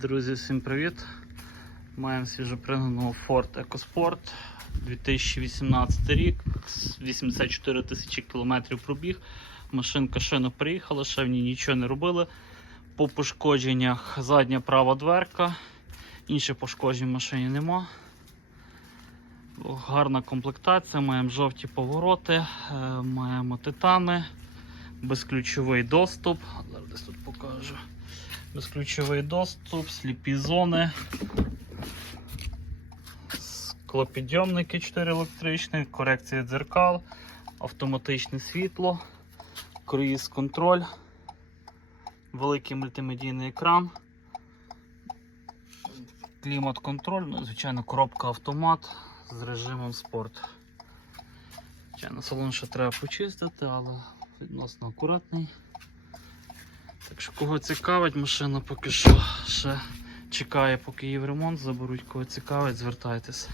Друзі, всім привіт! Маємо свіжопригнаного Ford EcoSport 2018 рік, 84 тисячі кілометрів пробіг. Машинка щойно приїхала, ще в ній нічого не робили. По пошкодженнях задня права дверка, інших пошкоджень в машині нема. Гарна комплектація, маємо жовті повороти, е, маємо титани, безключовий доступ. Зараз тут покажу. Безключовий доступ, сліпі зони, склопідйомники 4 електричні, корекція дзеркал, автоматичне світло, круїз контроль, великий мультимедійний екран, клімат контроль, ну, звичайно, коробка автомат з режимом спорт. Звичайно, салон ще треба почистити, але відносно акуратний. Так що кого цікавить, машина поки що ще чекає, поки її в ремонт заберуть. Кого цікавить, звертайтеся.